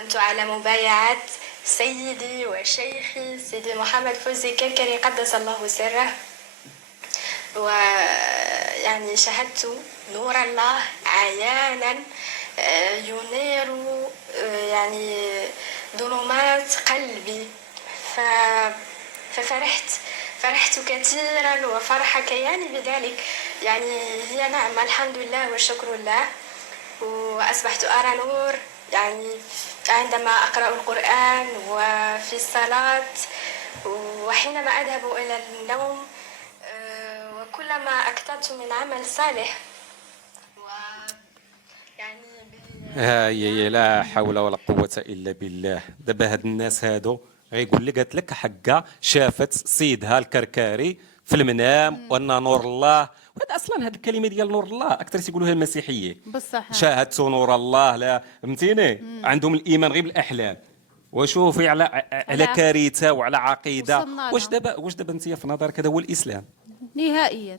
أقدمت على مبايعة سيدي وشيخي سيدي محمد فوزي كركري قدس الله سره، ويعني شهدت نور الله عيانا ينير يعني ظلمات قلبي. فرحت كثيرا وفرح كياني بذلك. يعني هي نعمة الحمد لله والشكر لله، وأصبحت أرى نور يعني عندما أقرأ القرآن وفي الصلاة وحينما أذهب إلى النوم، وكلما أكثرت من عمل صالح يعني هاي لا حول ولا قوة إلا بالله. دابا هاد الناس هادو غيقول لي قالت لك حقا شافت سيدها الكركاري في المنام وأن نور الله. وهذا أصلا هاد الكلمة ديال نور الله أكثر تيقولوها المسيحية، بصح شاهدت نور الله. لا فهمتيني، عندهم الإيمان غير بالأحلام. وشوفي على كارثة وعلى عقيدة. وصلنا واش لها. دابا انت في نظرك هذا هو الإسلام؟ نهائيا.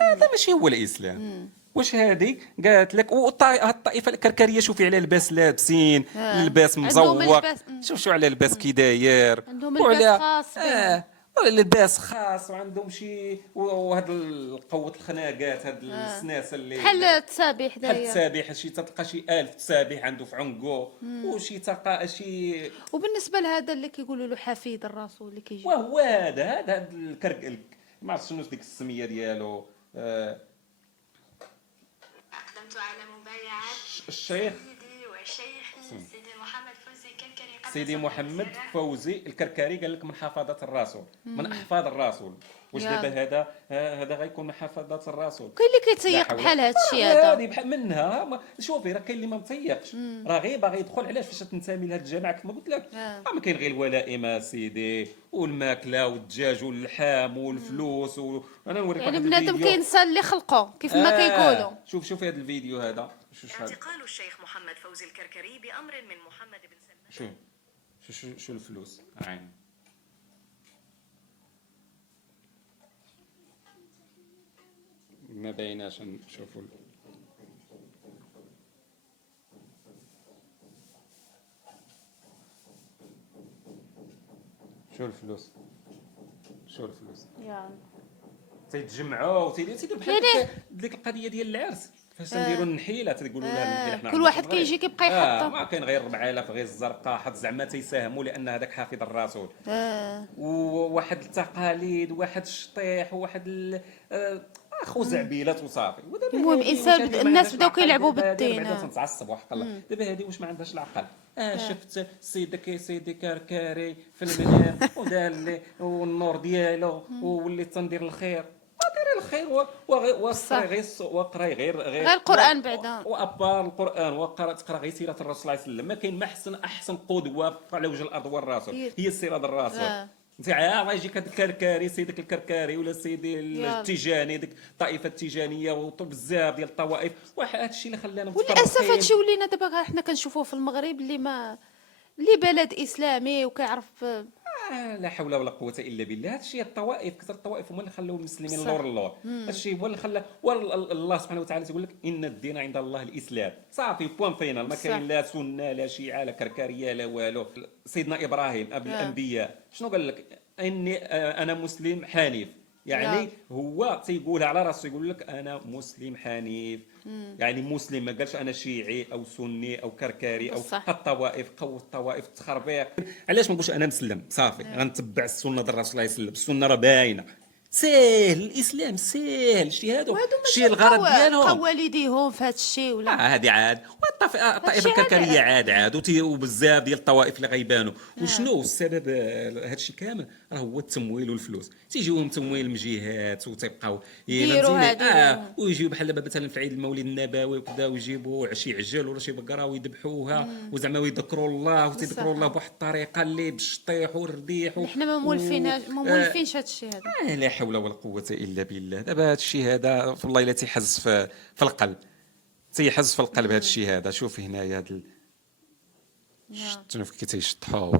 هذا ماشي هو الاسلام. واش هذه قالت لك الطائفه الكركريه شوفي على لباس لابسين، اللباس عندهم مزوق. اللباس. شوف على لباس كي داير، عندهم لباس خاص بهم. لباس خاص، وعندهم شي وهاد قوه الخناقات، هاد السناسه اللي بحال التسابيح بحال داير. التسابيح. شي تلقى شي 1000 تسابيح عنده في عنقه، وشي تلقى شي. وبالنسبه لهذا اللي كيقولوا له حفيد الرسول اللي كيجي، وهو هذا الكرك، ما عرفت شنو ديك السميه ديالو. أقدمت على مبايعة الشيخ سيدي وشيخي سيدي محمد فوزي كركري قدس سيدي الله محمد سره. فوزي الكركاري قال لك من حفاظة الرسول، من احفاد الرسول. واش يا. دابا هذا غيكون من حفاظة الرسول؟ كاين اللي لا كيتيق حول. بحال هذا الشيء هذا. هذه بحال منها شوفي، راه كاين اللي ما متيقش، راه غير باغي يدخل. علاش؟ فاش تنتمي لهاد الجماعه كما قلت لك، ما كاين غير الولائم سيدي، والماكله والدجاج واللحام والفلوس انا نوريك يعني واحد بنادم الفيديو. كينسى اللي خلقه كيف ما كيقولوا. شوف هذا الفيديو هذا. شوف هذا. اعتقال الشيخ محمد فوزي الكركري بأمر من محمد بن سلمان. شو الفلوس عين. ما بايناش نشوفوا. شو الفلوس تيتجمعوا تيديروا بحال يعني ديك القضيه ديال العرس، فاش تنديروا النحيله تيقولوا لها النحيله. حنا كل واحد كيجي كيبقى يحطها. ما كاين غير 4000 غير الزرقاء حط زعما تيساهموا لان هذاك حافظ الرسول. وواحد التقاليد وواحد الشطيح وواحد خزعبيلات وصافي. ودابا المهم هذه إنسان واش هذه ما الناس عندهاش بداو العقل؟ كيلعبوا دابا هذه بالدين. بعدا تنتعصب وحق الله. دابا هذه واش ما عندهاش العقل؟ شفت سيدي كركاري في المنام ودار لي والنور ديالو وولي تندير الخير. ديري الخير وقراي غير القرآن بعدا. وابار القران تقرا غير سيره الرسول صلى الله عليه وسلم. ما كاين ما احسن قدوه على وجه الارض هو الرسول، هي السيره ديال الرسول. انت عا يجيك هذاك الكركاري سيدك الكركاري ولا سيدي التيجاني، ديك الطائفه التيجانيه وبزاف ديال الطوائف. واحد هذا الشيء اللي خلانا وللاسف هادشي ولينا دابا حنا كنشوفوه في المغرب اللي بلد اسلامي وكيعرف. لا حول ولا قوه الا بالله. هذا الشيء الطوائف، كثر الطوائف هما اللي خلاو المسلمين اللور. هذا الشيء هو اللي خلى الله سبحانه وتعالى تيقول لك ان الدين عند الله الاسلام. صافي بوان فينال. ما كاين لا سنه لا شيعه لا كركاريه لا والو. سيدنا ابراهيم ابو الانبياء شنو قال لك؟ اني انا مسلم حنيف. يعني هو تيقولها على راسه، يقول لك انا مسلم حنيف. يعني مسلم، ما قالش انا شيعي او سني او كركاري او الطوائف قوه الطوائف التخربيق. علاش ما نقولش انا مسلم؟ صافي غنتبع السنه ديال الرسول صلى الله عليه وسلم. السنه راه باينه، ساهل الاسلام ساهل. شتي هادو شي الغرض ديالهم والديهم في هذا الشيء ولا هذه عاد. والطائفه الكركاريه عاد وبزاف ديال الطوائف اللي غيبانوا. وشنو السبب هذا الشيء كامل؟ راه هو التمويل والفلوس. تيجيوهم تمويل من جهات وتيبقاو ويجيو بحال دابا مثلا في عيد المولد النبوي وكذا، ويجيبوا شي عجل ولا شي بقره ويذبحوها وزعما ويذكروا الله وتذكروا الله بواحد الطريقه اللي بالشطيح والرديح. حنا ما مولفينش هذا الشيء هذا. لا حول ولا قوه الا بالله. دابا هذا الشيء هذا والله الا تيحز في القلب، تيحز في القلب هذا الشيء هذا. شوف هنايا شنو كي تيشطحوا.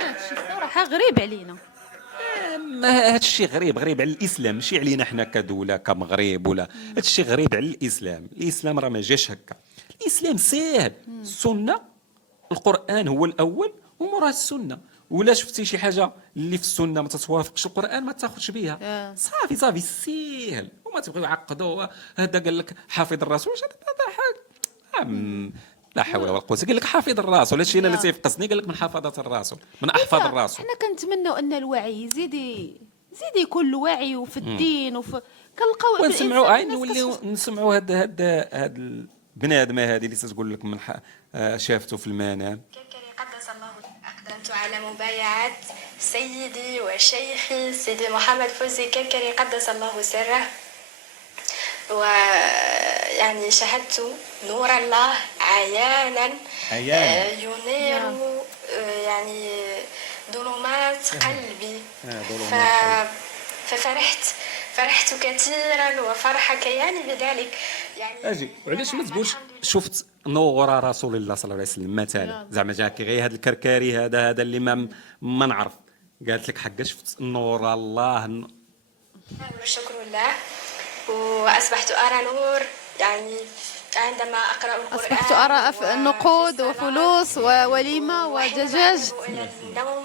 هادشي الصراحه غريب علينا. هذا الشيء غريب على الاسلام، ماشي علينا حنا كدوله كمغرب ولا. هذا الشيء غريب على الاسلام راه ما جاش هكا. الاسلام ساهل، السنه القران هو الاول وموراه السنه. ولا شفتي شي حاجه اللي في السنه ما تتوافقش القران ما تاخذش بها. صافي ساهل. وما تبغيو يعقدوا. هذا قال لك حافظ الرسول، هذا حاجه لا حول ولا قوه. قال لك حافظ الرسول، هادشي انا اللي تيفقسني. قال لك من حفظه الرسول، من احفظ الرسول. حنا كنتمنوا ان الوعي يزيد يكون الوعي وفي الدين كنلقاو ونسمعوا الإنسان نوليو نسمعوا هاد البنادمه هذه اللي تقول لك من شافته في المنام. كركري قدس الله. أقدمت على مبايعة سيدي وشيخي سيدي محمد فوزي كركري قدس الله سره، ويعني شهدت نور الله عيانا ينير يعني ظلمات قلبي. فرحت كثيرا وفرح كياني بذلك. يعني اجي وعلاش ما تقولش شفت نور رسول الله صلى الله عليه وسلم مثلا؟ زعما جاكي غير هذا الكركاري هذا اللي ما نعرف. قالت لك حقا شفت نور الله. الشكر لله. وأصبحت أرى نور، يعني عندما أقرأ القرآن أصبحت أرى نقود وفلوس ووليمة ودجاج إلى النوم.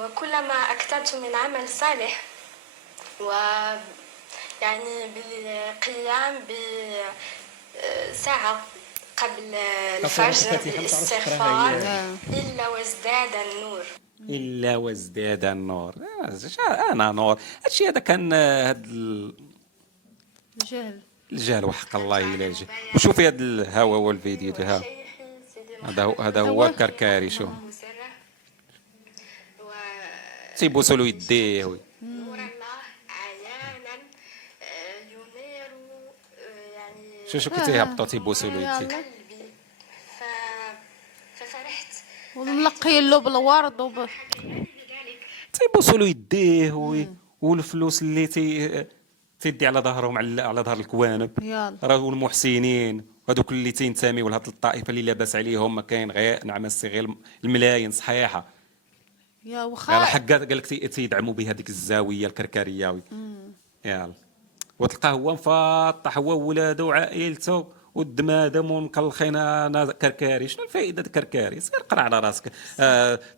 وكلما أكثرت من عمل صالح ويعني بالقيام بساعة قبل الفجر بالاستغفار إلا وازداد النور. انا نور. هادشي هذا كان هذا الجهل وحق الله الا الجهل. وشوفي هذا الهوا والفيديو ده، هذا هو كركاري. شوف تيبوسوا له يديه نور الله عيانا ينير يعني شو كنتي هبطوا تيبوسوا له يديه. ففرحت ونلقي له بالورد تيبوسوا له يديه والفلوس اللي تيدي على ظهرهم على ظهر الكوانب. راه المحسنين هذوك اللي تينتميو لهاد الطائفه اللي لاباس عليهم ما كاين غير نعمس غير الملايين صحيحه. يا وخا يعني حقا قال لك تيدعموا بهذيك الزاويه الكركرياوي. يلا وتلقاه هو مفطح هو وولاده وعائلته والدمادم ومكلخين. انا كركاري. شنو الفائده كركاري؟ سير قرا على راسك.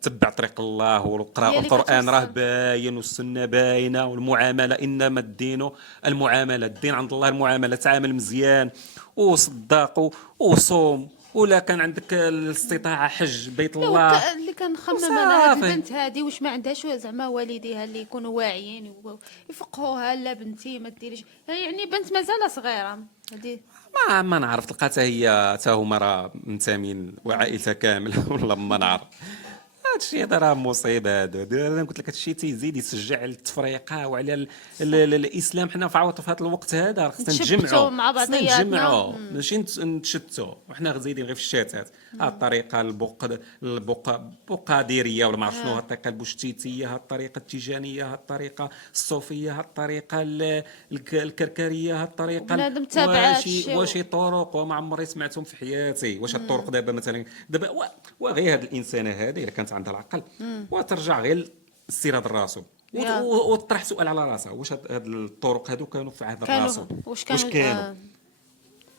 تبع طريق الله وقرا القران راه باين والسنه باينه والمعامله انما الدين المعامله. الدين عند الله المعامله. تعامل مزيان وصدق وصوم ولا كان عندك الاستطاعه حج بيت الله. اللي كنخمم انا هاد البنت هادي واش ما عندهاش زعما والديها اللي يكونوا واعيين ويفقهوها. لا بنتي ما ديريش، يعني بنت مازال صغيره هادي ما نعرف. تلقاتها هي حتى هما راه منتمين وعائلتها كامله ولا ما نعرف. هادشي هذا راه مصيبه. انا قلت لك هادشي تيزيد يشجع على التفريقه وعلى الاسلام. حنا في هذا الوقت هذا خصنا نتجمعوا مع بعضياتنا، ماشي نتشتوا. وحنا زايدين غير في الشتات. الطريقه البقاديريه ولا ما عرف شنو، الطريقه البوشتيتيه، الطريقه التيجانيه، الطريقه الصوفيه، الطريقه الكركريه، الطريقه بنادم تابع وشي طرق وما عمري سمعتهم في حياتي. واش الطرق دابا مثلا وغير هاد الانسانه هذه الا كانت عندها العقل وترجع غير السير هذا الراسو وتطرح سؤال على راسها. واش هاد الطرق هادو كانوا في عهد الرسول؟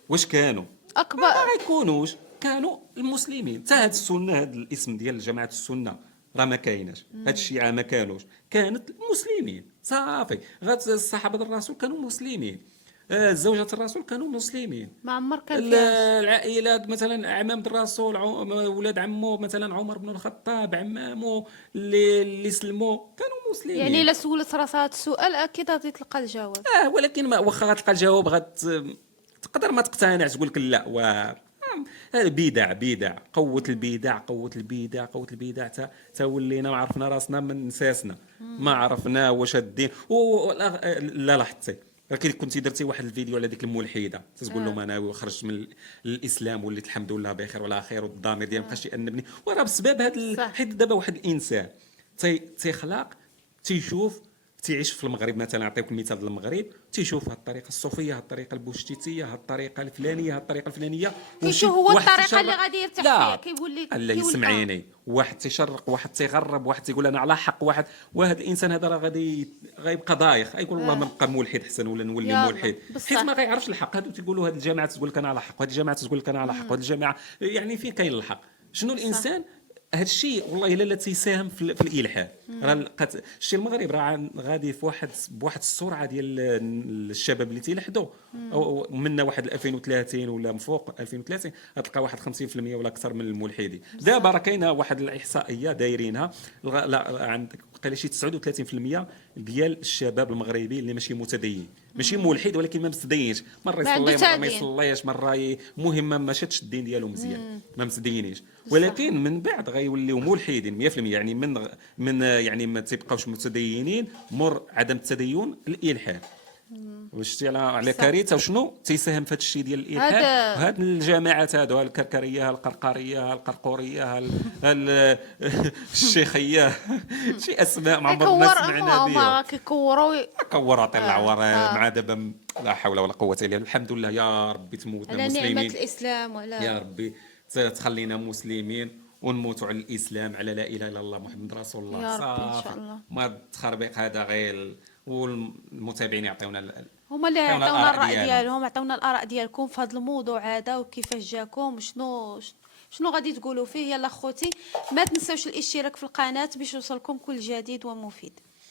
واش كانوا اكبر ما غيكونوش. كانوا المسلمين. حتى هاد السنه هاد الاسم ديال جماعه السنه راه ما كايناش. هاد الشيعه ما كانوش. كانت المسلمين صافي. غير الصحابه الرسول كانوا مسلمين. زوجة الرسول كانوا مسلمين. ما عمر كان العائلات مثلا اعمام الرسول ولاد عمه مثلا عمر بن الخطاب عمامه اللي سلموا كانوا مسلمين. يعني الا سولت راسها هذا السؤال اكيد غادي تلقى الجواب. ولكن واخا غتلقى الجواب تقدر ما تقتنع تقول لك لا. هذا بدع قوة البدع تا ولينا ما عرفنا راسنا من نساسنا. ما عرفنا واش الدين لا لاحظتي راكي كنتي درتي واحد الفيديو على ديك الملحده تقول لهم انا خرجت من الاسلام وليت الحمد لله بخير ولا خير والضمير ديالي مابقاش يأنبني. وراه بسبب هذا حيت دابا واحد الانسان تيخلق تيشوف تيعيش في المغرب مثلا، نعطيك المثال ديال المغرب، تيشوف هاد الطريقه الصوفيه، هاد الطريقه البوشتيتيه، هاد الطريقه الفلانيه، هاد الطريقه الفلانيه، كيشوف هو الطريقه اللي غادي يرتاح فيها، كيقول لك لا سمعيني، واحد تيشرق، واحد تيغرب، واحد تيقول انا على حق، وهذا الانسان هذا راه غيبقى دايخ، يقول والله ما نبقى ملحد حسن ولا نولي يلا، ملحد، بصح. حيت ما غيعرفش الحق. هادو تيقولوا هاد الجامعه تقول لك انا على حق، وهاد الجامعه تقول لك انا على حق، وهاد الجامعه يعني فين كاين الحق؟ شنو الانسان هذا الشيء والله الا لا تيساهم في الالحاد. راه الشيء المغرب راه غادي في بواحد السرعه ديال الشباب اللي تيلحدوا، او منا واحد 2030 ولا من فوق 2030 غتلقى واحد 50% ولا اكثر من الملحدين. دابا راه كاينه واحد الاحصائيه دايرينها، لا عندك قال شي 39% ديال الشباب المغربي اللي ماشي متدين، ماشي ملحد ولكن ما متدينش، مره ما عنده يصلي مره ما تدين. يصليش، مره مهم ما شادش الدين ديالو مزيان، ما متدينيش، ولكن من بعد غيوليو ملحدين 100%. يعني من يعني ما تيبقاوش متدينين، مر عدم التدين الالحاد. وشتي على كارثه وشنو تيساهم في هذا الشيء ديال الالحاد. هاد الجماعات هادو، الكركريه، القرقريه، القرقوريه، الشيخيه، شي اسماء ما عمرنا سمعنا بها. كوروا عطي العوار مع دابا لا حول ولا قوه الا بالله. الحمد لله يا ربي تموتنا على مسلمين، نعمه الاسلام وعلى يا ربي تخلينا مسلمين ونموتوا على الاسلام، على لا اله الا الله محمد رسول الله. يا ربي إن شاء صافي. الله. ما التخربيق هذا غير، والمتابعين يعطيونا هما اللي عطيونا عطاونا الآراء الراي ديالهم. ديالهم، عطاونا الاراء ديالكم في هذا الموضوع هذا وكيفاش جاكم، شنو غادي تقولوا فيه. يلا خوتي ما تنساوش الاشتراك في القناه باش يوصلكم كل جديد ومفيد.